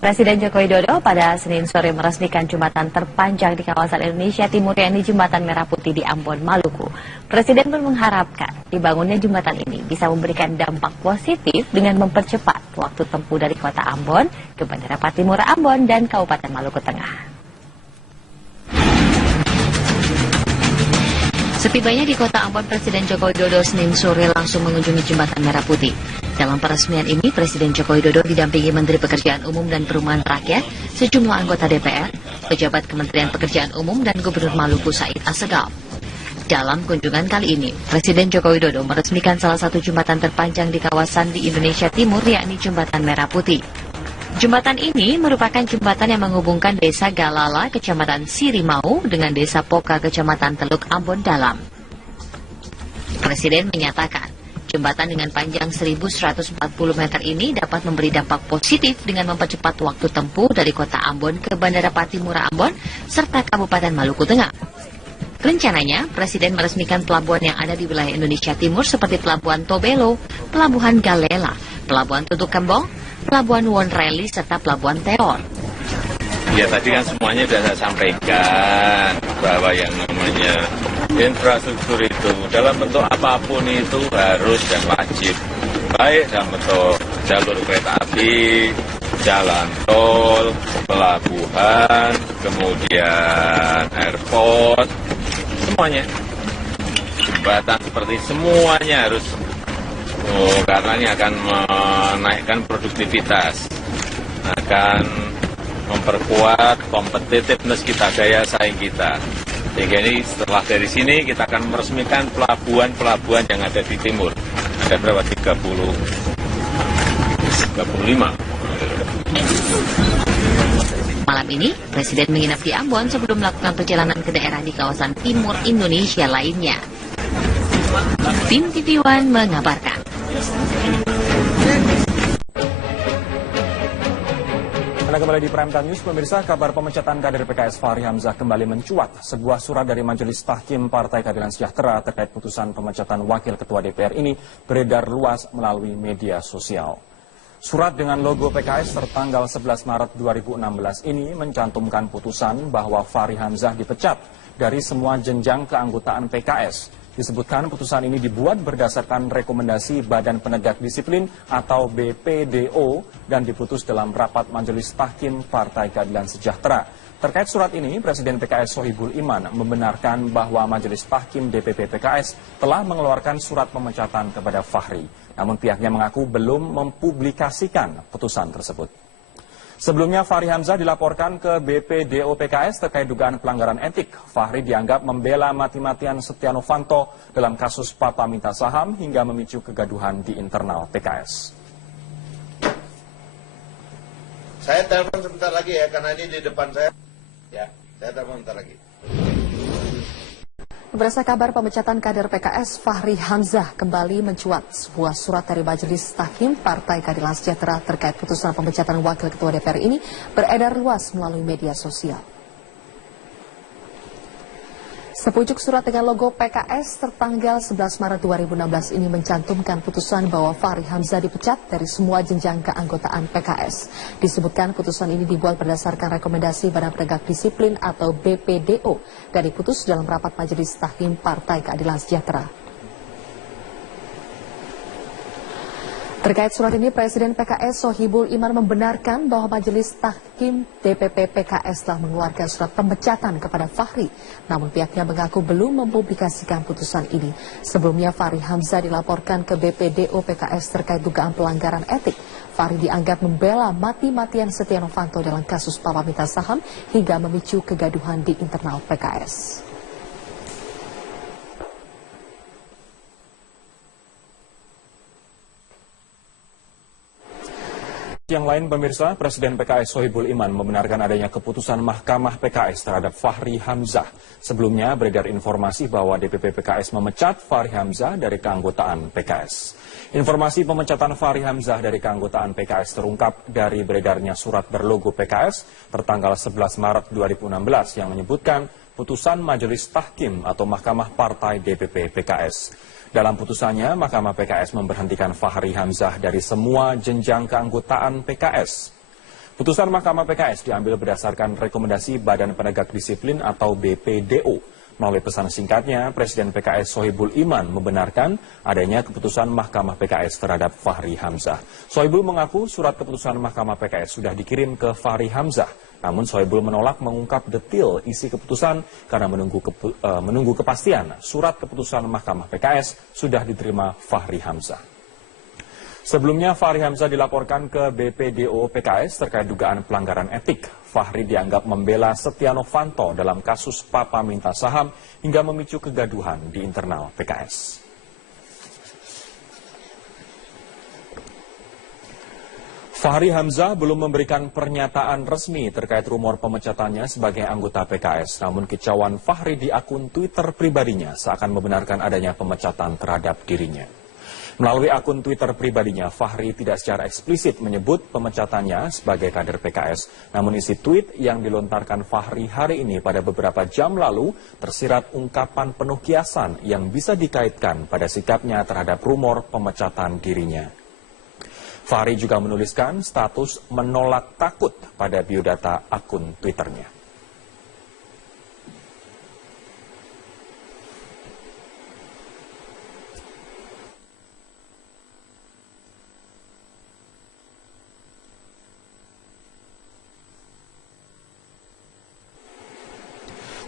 Presiden Joko Widodo pada Senin sore meresmikan jembatan terpanjang di kawasan Indonesia Timur, yakni Jembatan Merah Putih di Ambon, Maluku. Presiden pun mengharapkan dibangunnya jembatan ini bisa memberikan dampak positif dengan mempercepat waktu tempuh dari kota Ambon ke Bandara Patimura Ambon dan Kabupaten Maluku Tengah. Setibanya di kota Ambon, Presiden Joko Widodo Senin sore langsung mengunjungi Jembatan Merah Putih. Dalam peresmian ini, Presiden Joko Widodo didampingi Menteri Pekerjaan Umum dan Perumahan Rakyat, sejumlah anggota DPR, pejabat Kementerian Pekerjaan Umum, dan Gubernur Maluku Said Assegaf. Dalam kunjungan kali ini, Presiden Joko Widodo meresmikan salah satu jembatan terpanjang di kawasan di Indonesia Timur, yakni Jembatan Merah Putih. Jembatan ini merupakan jembatan yang menghubungkan Desa Galala, Kecamatan Sirimau, dengan Desa Poka, Kecamatan Teluk Ambon Dalam. Presiden menyatakan, jembatan dengan panjang 1.140 meter ini dapat memberi dampak positif dengan mempercepat waktu tempuh dari kota Ambon ke Bandara Patimura Ambon, serta Kabupaten Maluku Tengah. Rencananya, Presiden meresmikan pelabuhan yang ada di wilayah Indonesia Timur seperti Pelabuhan Tobelo, Pelabuhan Galela, Pelabuhan Tutuk Kembong, Pelabuhan Wonreli, serta Pelabuhan Teor. Ya, tadi kan semuanya sudah saya sampaikan bahwa yang namanya infrastruktur itu dalam bentuk apapun itu harus dan wajib. Baik dalam bentuk jalur kereta api, jalan tol, pelabuhan, kemudian airport, semuanya. Jembatan seperti semuanya harus, karena ini akan menaikkan produktivitas, akan memperkuat kompetitiveness kita, daya saing kita. Sehingga ini setelah dari sini kita akan meresmikan pelabuhan-pelabuhan yang ada di timur. Ada berapa? 35. Malam ini, Presiden menginap di Ambon sebelum melakukan perjalanan ke daerah di kawasan timur Indonesia lainnya. Tim TV One mengabarkan. Anda kembali di Prime Time News, pemirsa. Kabar pemecatan kader PKS Fahri Hamzah kembali mencuat. Sebuah surat dari Majelis Tahkim Partai Keadilan Sejahtera terkait putusan pemecatan Wakil Ketua DPR ini beredar luas melalui media sosial. Surat dengan logo PKS tertanggal 11 Maret 2016 ini mencantumkan putusan bahwa Fahri Hamzah dipecat dari semua jenjang keanggotaan PKS. Disebutkan putusan ini dibuat berdasarkan rekomendasi Badan Penegak Disiplin atau BPDO dan diputus dalam rapat Majelis Tahkim Partai Keadilan Sejahtera. Terkait surat ini, Presiden PKS Sohibul Iman membenarkan bahwa Majelis Tahkim DPP PKS telah mengeluarkan surat pemecatan kepada Fahri. Namun pihaknya mengaku belum mempublikasikan putusan tersebut. Sebelumnya Fahri Hamzah dilaporkan ke BPDO PKS terkait dugaan pelanggaran etik. Fahri dianggap membela mati-matian Setia Novanto dalam kasus Papa Minta Saham hingga memicu kegaduhan di internal PKS. Saya telepon sebentar lagi ya, karena ini di depan saya. Ya, saya telepon sebentar lagi. Berdasarkan kabar pemecatan kader PKS, Fahri Hamzah kembali mencuat. Sebuah surat dari Majelis Tahkim Partai Keadilan Sejahtera terkait putusan pemecatan Wakil Ketua DPR ini beredar luas melalui media sosial. Sepucuk surat dengan logo PKS tertanggal 11 Maret 2016 ini mencantumkan putusan bahwa Fahri Hamzah dipecat dari semua jenjang keanggotaan PKS. Disebutkan putusan ini dibuat berdasarkan rekomendasi Badan Penegak Disiplin atau BPDO dan diputus dalam rapat Majelis Tahkim Partai Keadilan Sejahtera. Terkait surat ini, Presiden PKS Sohibul Iman membenarkan bahwa Majelis Tahkim DPP PKS telah mengeluarkan surat pemecatan kepada Fahri. Namun pihaknya mengaku belum mempublikasikan putusan ini. Sebelumnya Fahri Hamzah dilaporkan ke BPDO PKS terkait dugaan pelanggaran etik. Fahri dianggap membela mati-matian Setia Novanto dalam kasus Papa Minta Saham hingga memicu kegaduhan di internal PKS. Yang lain, pemirsa, Presiden PKS Sohibul Iman membenarkan adanya keputusan Mahkamah PKS terhadap Fahri Hamzah. Sebelumnya beredar informasi bahwa DPP PKS memecat Fahri Hamzah dari keanggotaan PKS. Informasi pemecatan Fahri Hamzah dari keanggotaan PKS terungkap dari beredarnya surat berlogo PKS tertanggal 11 Maret 2016 yang menyebutkan putusan Majelis Tahkim atau Mahkamah Partai DPP PKS. Dalam putusannya, Mahkamah PKS memberhentikan Fahri Hamzah dari semua jenjang keanggotaan PKS. Putusan Mahkamah PKS diambil berdasarkan rekomendasi Badan Penegak Disiplin atau BPDO. Melalui pesan singkatnya, Presiden PKS Sohibul Iman membenarkan adanya keputusan Mahkamah PKS terhadap Fahri Hamzah. Sohibul mengaku surat keputusan Mahkamah PKS sudah dikirim ke Fahri Hamzah. Namun Sohibul menolak mengungkap detail isi keputusan karena menunggu kepastian surat keputusan Mahkamah PKS sudah diterima Fahri Hamzah. Sebelumnya Fahri Hamzah dilaporkan ke BPDO PKS terkait dugaan pelanggaran etik. Fahri dianggap membela Setia Novanto dalam kasus Papa minta saham hingga memicu kegaduhan di internal PKS. Fahri Hamzah belum memberikan pernyataan resmi terkait rumor pemecatannya sebagai anggota PKS. Namun kicauan Fahri di akun Twitter pribadinya seakan membenarkan adanya pemecatan terhadap dirinya. Melalui akun Twitter pribadinya, Fahri tidak secara eksplisit menyebut pemecatannya sebagai kader PKS. Namun isi tweet yang dilontarkan Fahri hari ini pada beberapa jam lalu tersirat ungkapan penuh kiasan yang bisa dikaitkan pada sikapnya terhadap rumor pemecatan dirinya. Fahri juga menuliskan status menolak takut pada biodata akun Twitternya.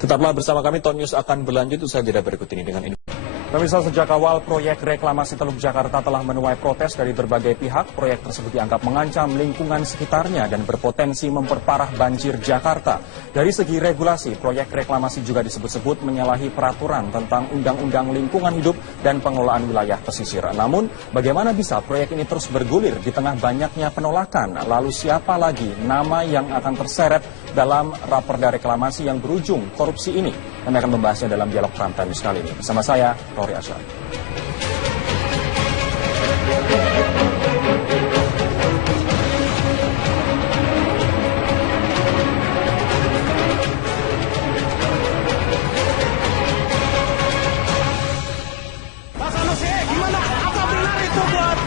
Tetaplah bersama kami, Ton News akan berlanjut usai jeda berikut ini dengan ini. Pemirsa, sejak awal proyek reklamasi Teluk Jakarta telah menuai protes dari berbagai pihak. Proyek tersebut dianggap mengancam lingkungan sekitarnya dan berpotensi memperparah banjir Jakarta. Dari segi regulasi, proyek reklamasi juga disebut-sebut menyalahi peraturan tentang Undang-Undang Lingkungan Hidup dan Pengelolaan Wilayah Pesisir. Namun, bagaimana bisa proyek ini terus bergulir di tengah banyaknya penolakan? Lalu siapa lagi nama yang akan terseret dalam raperda reklamasi yang berujung korupsi ini? Kami akan membahasnya dalam dialog Prime Time News kali ini. Bersama saya, Rory Asyari. Pak Sanusi, gimana? Apa benar itu buat?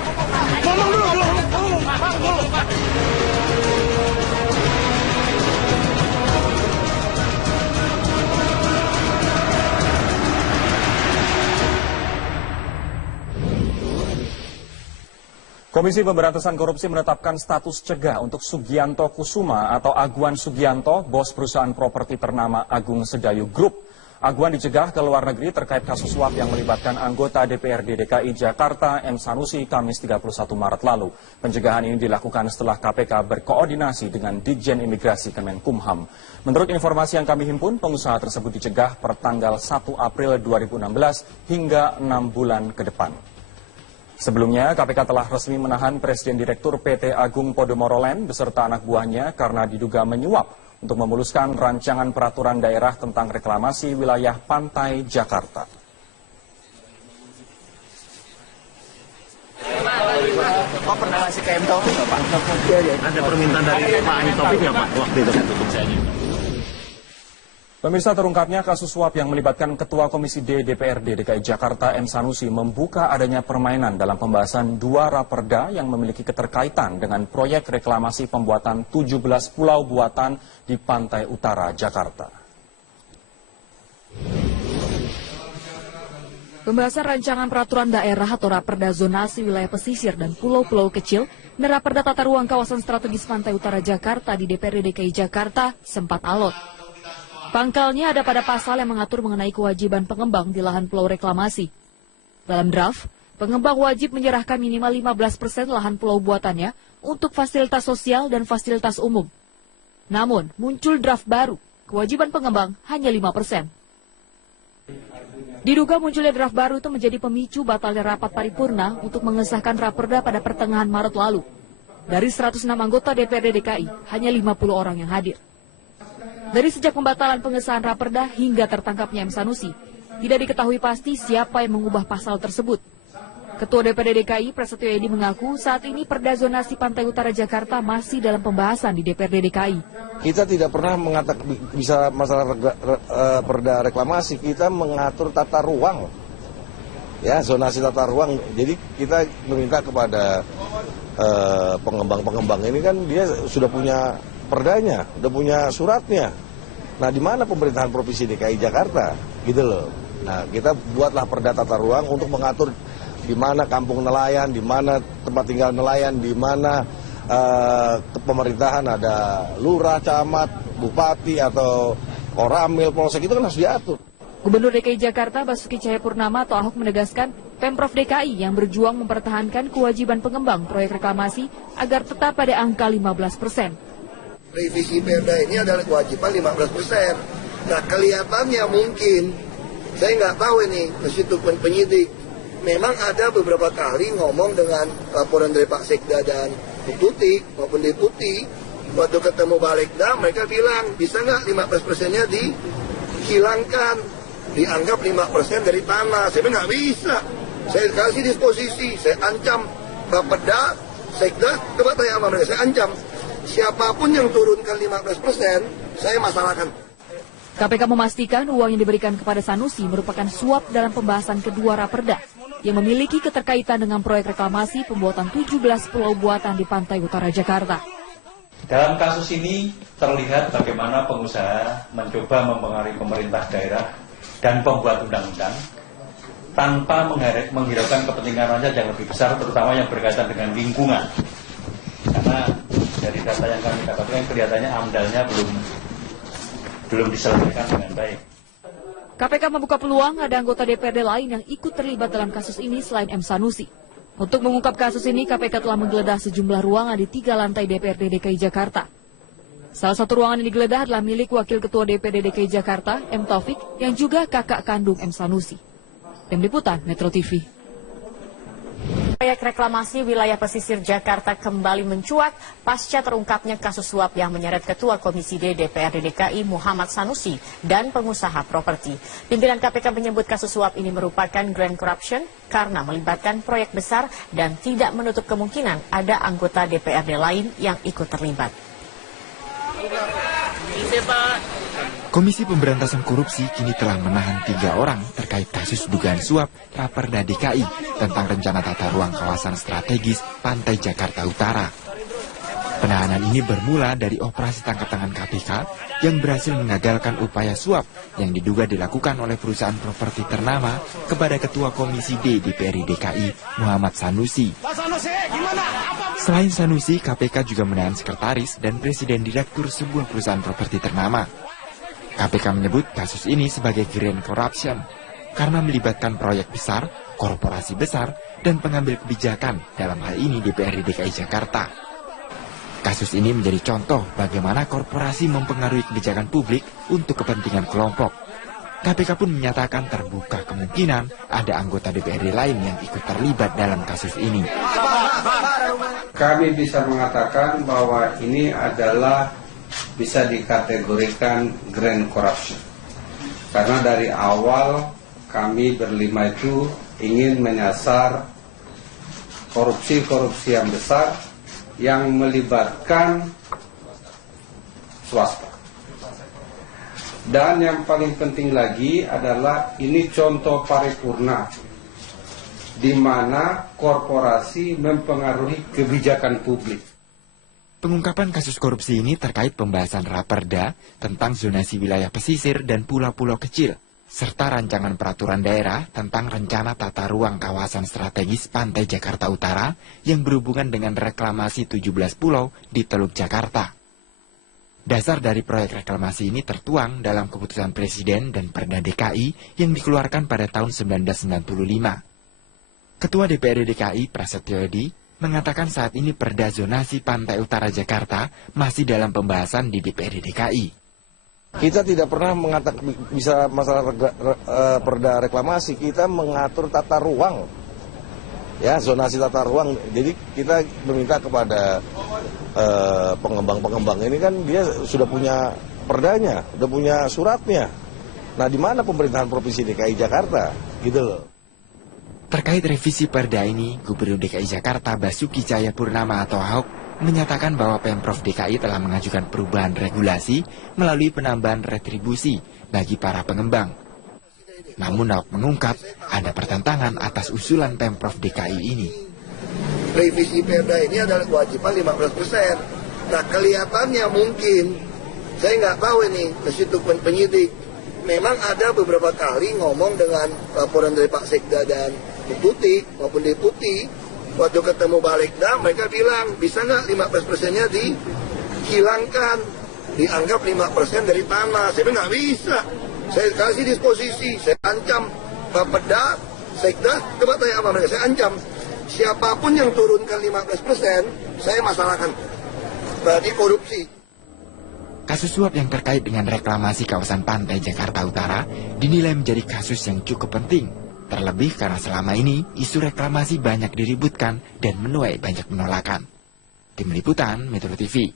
Ngomong dulu. Pak. Komisi Pemberantasan Korupsi menetapkan status cegah untuk Sugianto Kusuma atau Aguan Sugianto, bos perusahaan properti ternama Agung Sedayu Group. Aguan dicegah ke luar negeri terkait kasus suap yang melibatkan anggota DPRD DKI Jakarta M. Sanusi Kamis 31 Maret lalu. Pencegahan ini dilakukan setelah KPK berkoordinasi dengan Ditjen Imigrasi Kemenkumham. Menurut informasi yang kami himpun, pengusaha tersebut dicegah per tanggal 1 April 2016 hingga 6 bulan ke depan. Sebelumnya, KPK telah resmi menahan Presiden Direktur PT Agung Podomoro Land beserta anak buahnya karena diduga menyuap untuk memuluskan rancangan peraturan daerah tentang reklamasi wilayah pantai Jakarta. Pak pernah ngasih ke M. Taufik nggak, Pak? Ada permintaan dari Pak M. Taufik nggak, Pak? Waktu itu tutup saja. Pemirsa, terungkapnya kasus suap yang melibatkan Ketua Komisi D DPRD DKI Jakarta M. Sanusi membuka adanya permainan dalam pembahasan dua raperda yang memiliki keterkaitan dengan proyek reklamasi pembuatan 17 pulau buatan di pantai utara Jakarta. Pembahasan rancangan peraturan daerah atau raperda zonasi wilayah pesisir dan pulau-pulau kecil dan raperda tata ruang kawasan strategis pantai utara Jakarta di DPRD DKI Jakarta sempat alot. Pangkalnya ada pada pasal yang mengatur mengenai kewajiban pengembang di lahan pulau reklamasi. Dalam draft, pengembang wajib menyerahkan minimal 15% lahan pulau buatannya untuk fasilitas sosial dan fasilitas umum. Namun, muncul draft baru, kewajiban pengembang hanya 5%. Diduga munculnya draft baru itu menjadi pemicu batalnya rapat paripurna untuk mengesahkan raperda pada pertengahan Maret lalu. Dari 106 anggota DPRD DKI, hanya 50 orang yang hadir. Dari sejak pembatalan pengesahan raperda hingga tertangkapnya M. Sanusi, tidak diketahui pasti siapa yang mengubah pasal tersebut. Ketua DPRD DKI Prasetyo Edy mengaku saat ini perda zonasi pantai utara Jakarta masih dalam pembahasan di DPRD DKI. Kita tidak pernah mengatakan bisa masalah perda reklamasi, kita mengatur tata ruang. Ya, zonasi tata ruang. Jadi kita meminta kepada pengembang-pengembang ini kan dia sudah punya perdanya, sudah punya suratnya. Nah, di mana pemerintahan Provinsi DKI Jakarta, gitu loh. Nah, kita buatlah perda tata ruang untuk mengatur di mana kampung nelayan, di mana tempat tinggal nelayan, di mana pemerintahan ada lurah, camat, bupati atau koramil, polsek, itu kan harus diatur. Gubernur DKI Jakarta Basuki Cahayapurnama atau Ahok menegaskan Pemprov DKI yang berjuang mempertahankan kewajiban pengembang proyek reklamasi agar tetap pada angka 15%. Revisi perda ini adalah kewajiban 15%. Nah, kelihatannya mungkin, saya nggak tahu ini, meskipun penyidik, memang ada beberapa kali ngomong dengan laporan dari Pak Sekda dan Bu Tuti maupun Deputi, waktu ketemu Balegda mereka bilang bisa nggak 15%-nya dihilangkan, dianggap 5% dari tanah. Saya bilang nggak bisa, saya kasih disposisi, saya ancam Bapeda, Sekda, coba tanya sama mereka, saya ancam siapapun yang turunkan 15%, saya masalahkan. KPK memastikan uang yang diberikan kepada Sanusi merupakan suap dalam pembahasan kedua raperda yang memiliki keterkaitan dengan proyek reklamasi pembuatan 17 pulau buatan di pantai utara Jakarta. Dalam kasus ini terlihat bagaimana pengusaha mencoba mempengaruhi pemerintah daerah dan pembuat undang-undang tanpa menghiraukan kepentingan rakyat yang lebih besar, terutama yang berkaitan dengan lingkungan. Karena dari data yang kami dapatkan kelihatannya amdalnya belum diselesaikan dengan baik. KPK membuka peluang ada anggota DPRD lain yang ikut terlibat dalam kasus ini selain M. Sanusi. Untuk mengungkap kasus ini, KPK telah menggeledah sejumlah ruangan di 3 lantai DPRD DKI Jakarta. Salah satu ruangan yang digeledah adalah milik Wakil Ketua DPRD DKI Jakarta, M. Taufik, yang juga kakak kandung M. Sanusi. Tim Liputan, Metro TV. Proyek reklamasi wilayah pesisir Jakarta kembali mencuat pasca terungkapnya kasus suap yang menyeret Ketua Komisi D DPRD DKI Muhammad Sanusi dan pengusaha properti. Pimpinan KPK menyebut kasus suap ini merupakan grand corruption karena melibatkan proyek besar dan tidak menutup kemungkinan ada anggota DPRD lain yang ikut terlibat. Komisi Pemberantasan Korupsi kini telah menahan 3 orang terkait kasus dugaan suap Raperda DKI tentang rencana tata ruang kawasan strategis Pantai Jakarta Utara. Penahanan ini bermula dari operasi tangkap tangan KPK yang berhasil mengagalkan upaya suap yang diduga dilakukan oleh perusahaan properti ternama kepada Ketua Komisi D DPRD DKI Muhammad Sanusi. Selain Sanusi, KPK juga menahan sekretaris dan presiden direktur sebuah perusahaan properti ternama. KPK menyebut kasus ini sebagai grand corruption karena melibatkan proyek besar, korporasi besar, dan pengambil kebijakan dalam hal ini DPRD DKI Jakarta. Kasus ini menjadi contoh bagaimana korporasi mempengaruhi kebijakan publik untuk kepentingan kelompok. KPK pun menyatakan terbuka kemungkinan ada anggota DPRD lain yang ikut terlibat dalam kasus ini. Kami bisa mengatakan bahwa ini adalah bisa dikategorikan grand corruption. Karena dari awal kami berlima itu ingin menyasar korupsi-korupsi yang besar yang melibatkan swasta. Dan yang paling penting lagi adalah ini contoh paripurna di mana korporasi mempengaruhi kebijakan publik. Pengungkapan kasus korupsi ini terkait pembahasan Raperda tentang zonasi wilayah pesisir dan pulau-pulau kecil, serta rancangan peraturan daerah tentang rencana tata ruang kawasan strategis Pantai Jakarta Utara yang berhubungan dengan reklamasi 17 pulau di Teluk Jakarta. Dasar dari proyek reklamasi ini tertuang dalam keputusan Presiden dan Perda DKI yang dikeluarkan pada tahun 1995. Ketua DPRD DKI Prasetyo Edi mengatakan saat ini perda zonasi Pantai Utara Jakarta masih dalam pembahasan di DPRD DKI. Kita tidak pernah bisa masalah perda reklamasi, kita mengatur tata ruang. Ya, zonasi tata ruang. Jadi kita meminta kepada pengembang-pengembang ini kan dia sudah punya perdanya, sudah punya suratnya. Nah, di mana pemerintahan Provinsi DKI Jakarta? Gitu loh. Terkait revisi perda ini, Gubernur DKI Jakarta Basuki Cahayapurnama atau Ahok menyatakan bahwa Pemprov DKI telah mengajukan perubahan regulasi melalui penambahan retribusi bagi para pengembang. Namun Ahok mengungkap ada pertentangan atas usulan Pemprov DKI ini. Revisi Perda ini adalah kewajiban 15%. Nah, kelihatannya mungkin, saya nggak tahu ini, meskipun penyidik, memang ada beberapa kali ngomong dengan laporan dari Pak Sekda dan Bu Tuti maupun Deputi, waktu ketemu Balegda, mereka bilang, bisa nggak 15%-nya dihilangkan, dianggap 5% dari tanah. Saya bilang nggak bisa, saya kasih disposisi, saya ancam Bapeda, Sekda, coba tanya sama mereka, saya ancam, siapapun yang turunkan 15%, saya masalahkan. Berarti korupsi. Kasus suap yang terkait dengan reklamasi kawasan pantai Jakarta Utara dinilai menjadi kasus yang cukup penting. Terlebih karena selama ini isu reklamasi banyak diributkan dan menuai banyak penolakan. Tim Liputan Metro TV.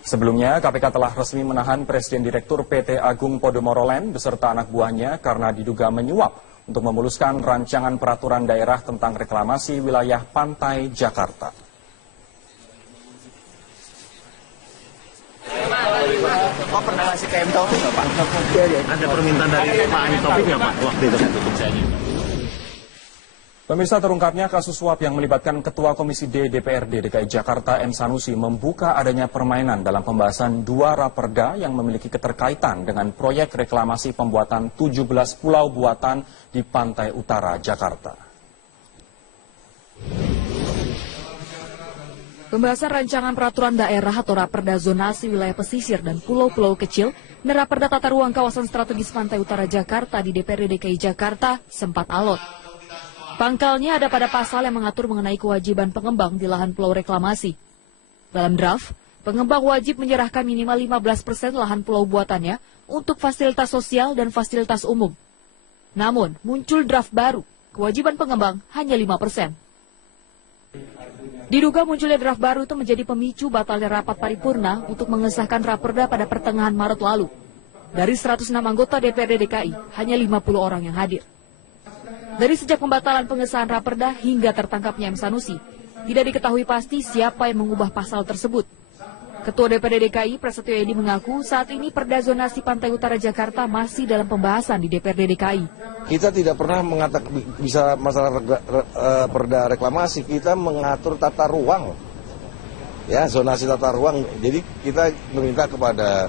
Sebelumnya, KPK telah resmi menahan Presiden Direktur PT Agung Podomoro Land beserta anak buahnya karena diduga menyuap untuk memuluskan rancangan peraturan daerah tentang reklamasi wilayah pantai Jakarta. Pak pernah ngasih ke M Taufik nggak Pak? Ada permintaan dari Pak M Taufik nggak Pak? Waktu itu Pemirsa, terungkapnya kasus suap yang melibatkan Ketua Komisi D DPRD DKI Jakarta M Sanusi membuka adanya permainan dalam pembahasan 2 raperda yang memiliki keterkaitan dengan proyek reklamasi pembuatan 17 pulau buatan di pantai utara Jakarta. Pembahasan rancangan peraturan daerah atau raperda zonasi wilayah pesisir dan pulau-pulau kecil dan raperda tata ruang kawasan strategis pantai utara Jakarta di DPRD DKI Jakarta sempat alot. Pangkalnya ada pada pasal yang mengatur mengenai kewajiban pengembang di lahan pulau reklamasi. Dalam draft, pengembang wajib menyerahkan minimal 15% lahan pulau buatannya untuk fasilitas sosial dan fasilitas umum. Namun, muncul draft baru, kewajiban pengembang hanya 5%. Diduga munculnya draft baru itu menjadi pemicu batalnya rapat paripurna untuk mengesahkan raperda pada pertengahan Maret lalu. Dari 106 anggota DPRD DKI, hanya 50 orang yang hadir. Dari sejak pembatalan pengesahan raperda hingga tertangkapnya M Sanusi, tidak diketahui pasti siapa yang mengubah pasal tersebut. Ketua DPRD DKI Prasetyo Edi mengaku saat ini perda zonasi pantai utara Jakarta masih dalam pembahasan di DPRD DKI. Kita tidak pernah mengatakan bisa masalah perda reklamasi, kita mengatur tata ruang. Ya, zonasi tata ruang. Jadi kita meminta kepada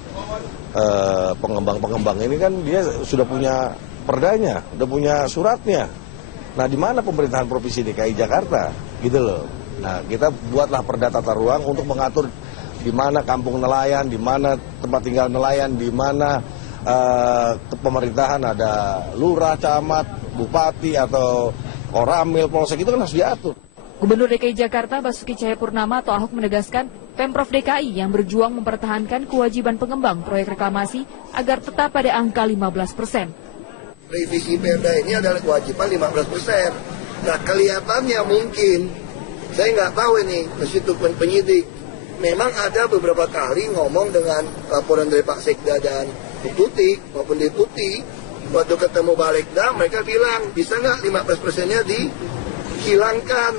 pengembang-pengembang ini kan dia sudah punya perdanya, sudah punya suratnya. Nah, di mana pemerintahan Provinsi DKI Jakarta? Gitu loh. Nah, kita buatlah perda tata ruang untuk mengatur di mana kampung nelayan, di mana tempat tinggal nelayan, di mana pemerintahan ada lurah, camat, bupati atau koramil, polsek, itu kan harus diatur. Gubernur DKI Jakarta Basuki Cahayapurnama atau Ahok menegaskan Pemprov DKI yang berjuang mempertahankan kewajiban pengembang proyek reklamasi agar tetap pada angka 15%. Revisi Perda ini adalah kewajiban 15%. Nah, kelihatannya mungkin, saya nggak tahu ini, meskipun penyidik, memang ada beberapa kali ngomong dengan laporan dari Pak Sekda dan Bu Tuti maupun Deputi, waktu ketemu Balegda, mereka bilang, bisa nggak 15%-nya dihilangkan,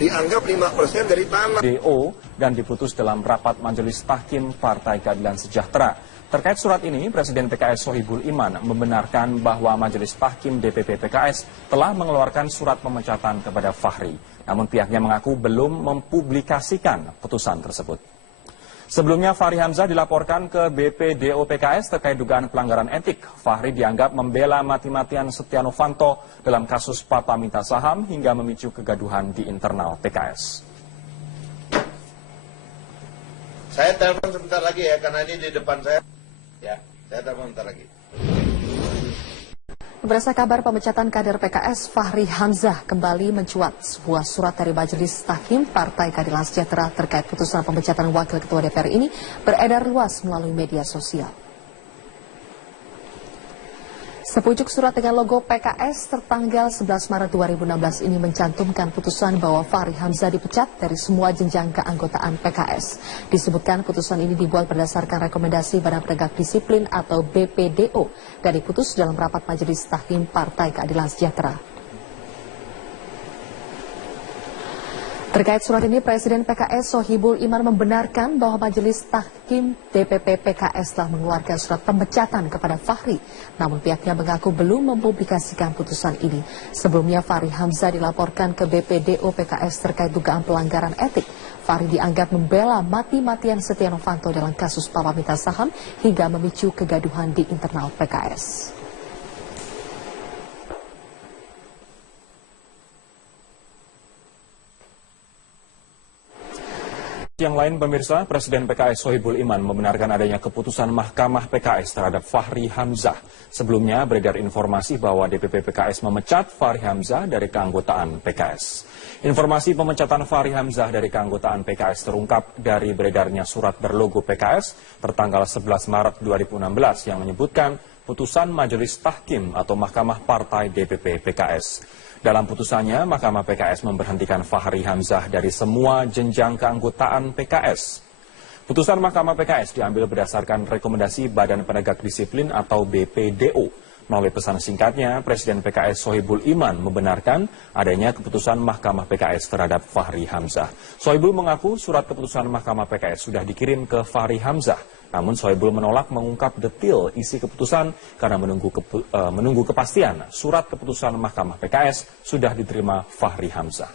dianggap 5% dari tanah. DO dan diputus dalam rapat Majelis Tahkim Partai Keadilan Sejahtera. Terkait surat ini, Presiden PKS Sohibul Iman membenarkan bahwa Majelis Tahkim DPP PKS telah mengeluarkan surat pemecatan kepada Fahri. Namun pihaknya mengaku belum mempublikasikan putusan tersebut. Sebelumnya Fahri Hamzah dilaporkan ke BPDO PKS terkait dugaan pelanggaran etik. Fahri dianggap membela mati-matian Setia Novanto dalam kasus Papa minta saham hingga memicu kegaduhan di internal PKS. Saya telepon sebentar lagi ya, karena ini di depan saya. Ya, saya telepon sebentar lagi. Berdasarkan kabar pemecatan kader PKS, Fahri Hamzah kembali mencuat. Sebuah surat dari Majelis Tahkim Partai Keadilan Sejahtera terkait putusan pemecatan Wakil Ketua DPR ini beredar luas melalui media sosial. Sepucuk surat dengan logo PKS tertanggal 11 Maret 2016 ini mencantumkan putusan bahwa Fahri Hamzah dipecat dari semua jenjang keanggotaan PKS. Disebutkan putusan ini dibuat berdasarkan rekomendasi Badan Penegak Disiplin atau BPDO dan diputus dalam rapat Majelis Tahkim Partai Keadilan Sejahtera. Terkait surat ini, Presiden PKS Sohibul Iman membenarkan bahwa Majelis Tahkim DPP PKS telah mengeluarkan surat pemecatan kepada Fahri. Namun pihaknya mengaku belum mempublikasikan putusan ini. Sebelumnya Fahri Hamzah dilaporkan ke BPDO PKS terkait dugaan pelanggaran etik. Fahri dianggap membela mati-matian Setia Novanto dalam kasus papa minta saham hingga memicu kegaduhan di internal PKS. Yang lain pemirsa, Presiden PKS Sohibul Iman membenarkan adanya keputusan Mahkamah PKS terhadap Fahri Hamzah. Sebelumnya beredar informasi bahwa DPP PKS memecat Fahri Hamzah dari keanggotaan PKS. Informasi pemecatan Fahri Hamzah dari keanggotaan PKS terungkap dari beredarnya surat berlogo PKS tertanggal 11 Maret 2016 yang menyebutkan putusan Majelis Tahkim atau Mahkamah Partai DPP PKS. Dalam putusannya, Mahkamah PKS memberhentikan Fahri Hamzah dari semua jenjang keanggotaan PKS. Putusan Mahkamah PKS diambil berdasarkan rekomendasi Badan Penegak Disiplin atau BPDO. Melalui pesan singkatnya, Presiden PKS Sohibul Iman membenarkan adanya keputusan Mahkamah PKS terhadap Fahri Hamzah. Sohibul mengaku surat keputusan Mahkamah PKS sudah dikirim ke Fahri Hamzah. Namun Sohibul menolak mengungkap detail isi keputusan karena menunggu kepastian surat keputusan Mahkamah PKS sudah diterima Fahri Hamzah.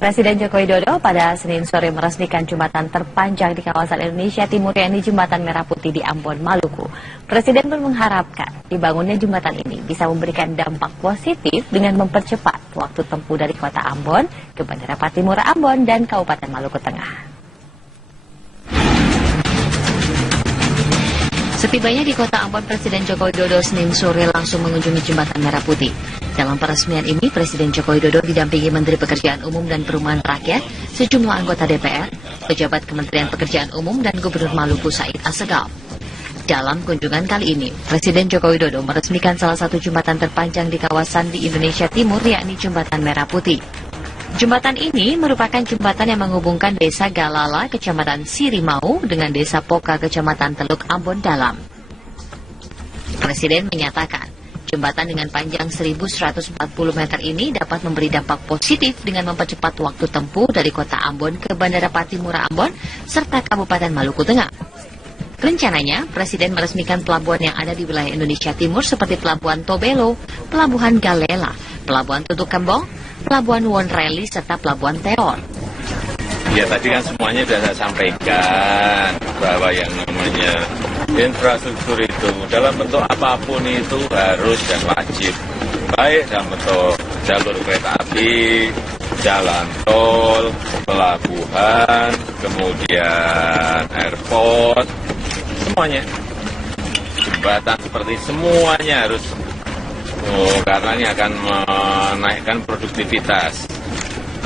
Presiden Joko Widodo pada Senin sore meresmikan jembatan terpanjang di kawasan Indonesia Timur, yakni Jembatan Merah Putih di Ambon, Maluku. Presiden pun mengharapkan dibangunnya jembatan ini bisa memberikan dampak positif dengan mempercepat waktu tempuh dari kota Ambon ke Bandara Patimura Ambon dan Kabupaten Maluku Tengah. Setibanya di kota Ambon, Presiden Joko Widodo Senin sore langsung mengunjungi Jembatan Merah Putih. Dalam peresmian ini, Presiden Joko Widodo didampingi Menteri Pekerjaan Umum dan Perumahan Rakyat, sejumlah anggota DPR, pejabat Kementerian Pekerjaan Umum, dan Gubernur Maluku Said Assegaf. Dalam kunjungan kali ini, Presiden Joko Widodo meresmikan salah satu jembatan terpanjang di kawasan di Indonesia Timur, yakni Jembatan Merah Putih. Jembatan ini merupakan jembatan yang menghubungkan Desa Galala, Kecamatan Sirimau, dengan Desa Poka, Kecamatan Teluk Ambon Dalam. Presiden menyatakan, jembatan dengan panjang 1.140 meter ini dapat memberi dampak positif dengan mempercepat waktu tempuh dari kota Ambon ke Bandara Patimura Ambon, serta Kabupaten Maluku Tengah. Rencananya, Presiden meresmikan pelabuhan yang ada di wilayah Indonesia Timur seperti Pelabuhan Tobelo, Pelabuhan Galela, Pelabuhan Tutuk Kembong, Pelabuhan Wonreli, serta Pelabuhan Teor. Ya tadi kan semuanya sudah saya sampaikan bahwa yang namanya infrastruktur itu dalam bentuk apapun itu harus dan wajib. Baik dalam bentuk jalur kereta api, jalan tol, pelabuhan, kemudian airport, semuanya. Jembatan seperti semuanya harus. Karena ini akan menaikkan produktivitas,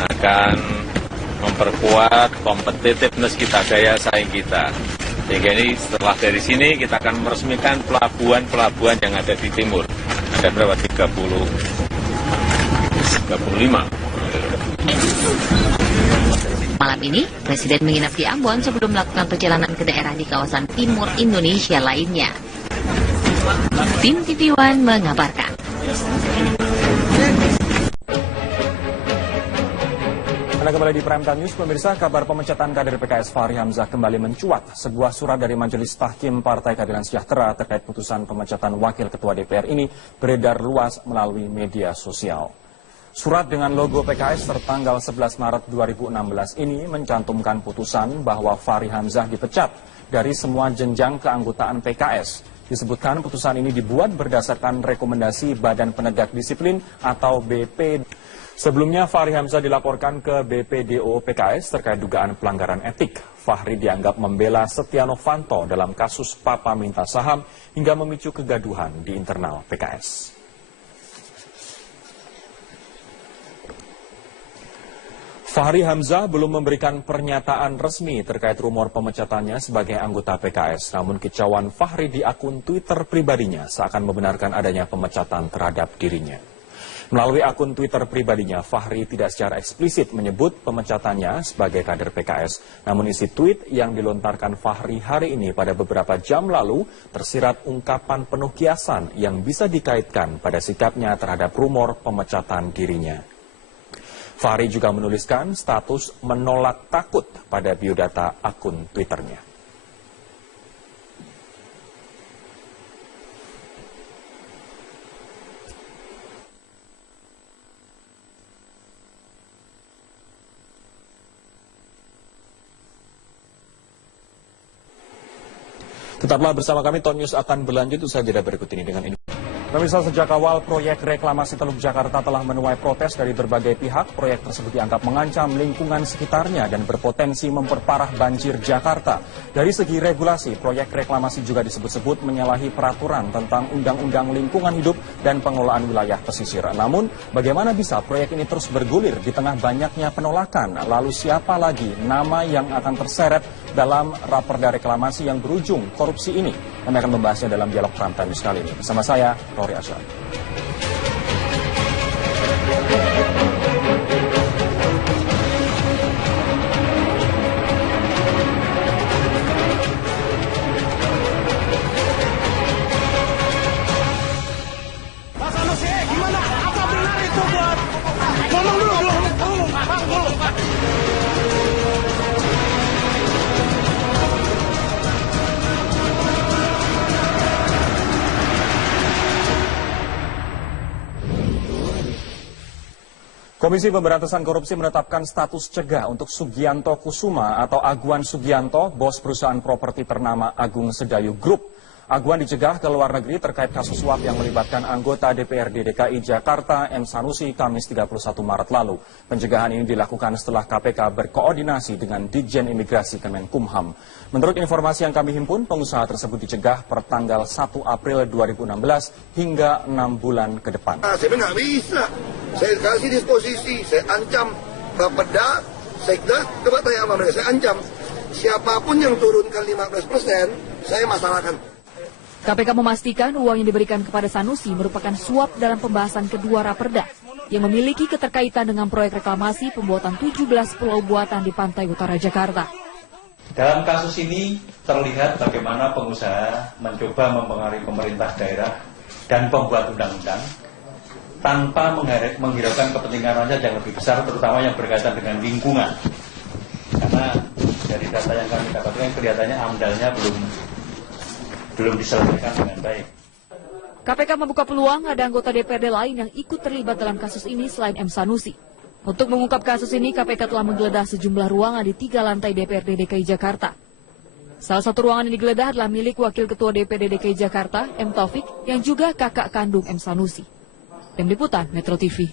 akan memperkuat kompetitiveness kita, daya saing kita. Sehingga ini setelah dari sini kita akan meresmikan pelabuhan-pelabuhan yang ada di timur. Ada berapa? 35. Malam ini, Presiden menginap di Ambon sebelum melakukan perjalanan ke daerah di kawasan timur Indonesia lainnya. Tim TV One mengabarkan. Anda kembali di Prime Time News, pemirsa. Kabar pemecatan kader PKS Fahri Hamzah kembali mencuat. Sebuah surat dari Majelis Tahkim Partai Keadilan Sejahtera terkait putusan pemecatan Wakil Ketua DPR ini beredar luas melalui media sosial. Surat dengan logo PKS tertanggal 11 Maret 2016 ini mencantumkan putusan bahwa Fahri Hamzah dipecat dari semua jenjang keanggotaan PKS. Disebutkan putusan ini dibuat berdasarkan rekomendasi Badan Penegak Disiplin atau BP. Sebelumnya Fahri Hamzah dilaporkan ke BPDO PKS terkait dugaan pelanggaran etik. Fahri dianggap membela Setia Novanto dalam kasus papa minta saham hingga memicu kegaduhan di internal PKS. Fahri Hamzah belum memberikan pernyataan resmi terkait rumor pemecatannya sebagai anggota PKS. Namun kicauan Fahri di akun Twitter pribadinya seakan membenarkan adanya pemecatan terhadap dirinya. Melalui akun Twitter pribadinya, Fahri tidak secara eksplisit menyebut pemecatannya sebagai kader PKS. Namun isi tweet yang dilontarkan Fahri hari ini pada beberapa jam lalu tersirat ungkapan penuh kiasan yang bisa dikaitkan pada sikapnya terhadap rumor pemecatan dirinya. Fahri juga menuliskan status menolak takut pada biodata akun Twitternya. Tetaplah bersama kami, Ton News akan berlanjut usai jeda berikut ini dengan ini. Pemirsa, sejak awal proyek reklamasi Teluk Jakarta telah menuai protes dari berbagai pihak. Proyek tersebut dianggap mengancam lingkungan sekitarnya dan berpotensi memperparah banjir Jakarta. Dari segi regulasi, proyek reklamasi juga disebut-sebut menyalahi peraturan tentang Undang-Undang Lingkungan Hidup dan Pengelolaan Wilayah Pesisir. Namun, bagaimana bisa proyek ini terus bergulir di tengah banyaknya penolakan? Lalu siapa lagi nama yang akan terseret dalam raperda reklamasi yang berujung korupsi ini? Kami akan membahasnya dalam dialog Prime Time News kali ini. Bersama saya, Rory Asyar. Pak Sanusi, gimana? Apa benar itu buat? Ngomong dulu. Komisi Pemberantasan Korupsi menetapkan status cegah untuk Sugianto Kusuma atau Aguan Sugianto, bos perusahaan properti ternama Agung Sedayu Group. Aguan dicegah ke luar negeri terkait kasus suap yang melibatkan anggota DPRD DKI Jakarta M. Sanusi Kamis 31 Maret lalu. Pencegahan ini dilakukan setelah KPK berkoordinasi dengan Ditjen Imigrasi Kemenkumham. Menurut informasi yang kami himpun, pengusaha tersebut dicegah per tanggal 1 April 2016 hingga 6 bulan ke depan. Saya nggak bisa. Saya kasih disposisi, saya ancam Bapeda, Sekda, coba tanya sama mereka, saya ancam. Siapapun yang turunkan 15%, saya masalahkan. KPK memastikan uang yang diberikan kepada Sanusi merupakan suap dalam pembahasan kedua raperda yang memiliki keterkaitan dengan proyek reklamasi pembuatan 17 pulau buatan di pantai utara Jakarta. Dalam kasus ini terlihat bagaimana pengusaha mencoba mempengaruhi pemerintah daerah dan pembuat undang-undang tanpa menghiraukan kepentingan rakyat yang lebih besar, terutama yang berkaitan dengan lingkungan. Karena dari data yang kami dapatkan kelihatannya AMDAL-nya belum diselesaikan dengan baik. KPK membuka peluang ada anggota DPRD lain yang ikut terlibat dalam kasus ini selain M. Sanusi. Untuk mengungkap kasus ini, KPK telah menggeledah sejumlah ruangan di 3 lantai DPRD DKI Jakarta. Salah satu ruangan yang digeledah adalah milik Wakil Ketua DPRD DKI Jakarta, M. Taufik, yang juga kakak kandung M. Sanusi. Tim Liputan Metro TV.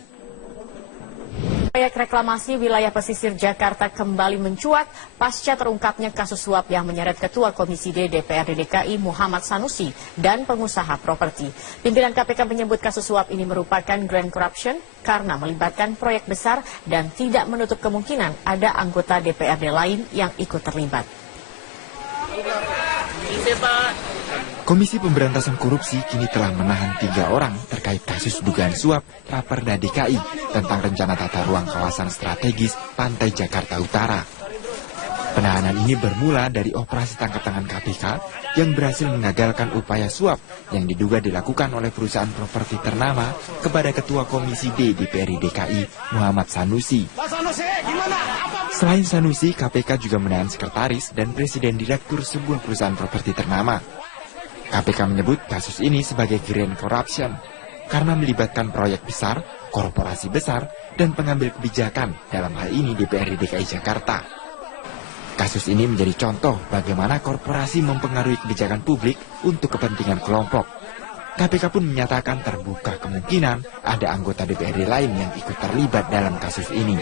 Proyek reklamasi wilayah pesisir Jakarta kembali mencuat pasca terungkapnya kasus suap yang menyeret Ketua Komisi D DPRD DKI Muhammad Sanusi dan pengusaha properti. Pimpinan KPK menyebut kasus suap ini merupakan grand corruption karena melibatkan proyek besar dan tidak menutup kemungkinan ada anggota DPRD lain yang ikut terlibat. Komisi Pemberantasan Korupsi kini telah menahan 3 orang terkait kasus dugaan suap Raperda DKI tentang rencana tata ruang kawasan strategis Pantai Jakarta Utara. Penahanan ini bermula dari operasi tangkap tangan KPK yang berhasil mengagalkan upaya suap yang diduga dilakukan oleh perusahaan properti ternama kepada Ketua Komisi D DPRD DKI Muhammad Sanusi. Selain Sanusi, KPK juga menahan sekretaris dan presiden direktur sebuah perusahaan properti ternama. KPK menyebut kasus ini sebagai grand corruption karena melibatkan proyek besar, korporasi besar, dan pengambil kebijakan dalam hal ini DPRD DKI Jakarta. Kasus ini menjadi contoh bagaimana korporasi mempengaruhi kebijakan publik untuk kepentingan kelompok. KPK pun menyatakan terbuka kemungkinan ada anggota DPRD lain yang ikut terlibat dalam kasus ini.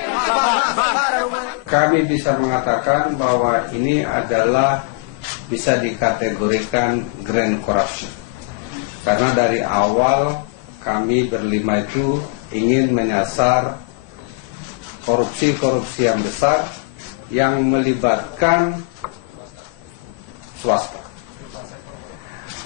Kami bisa mengatakan bahwa ini adalah bisa dikategorikan grand corruption. Karena dari awal kami berlima itu ingin menyasar korupsi-korupsi yang besar yang melibatkan swasta.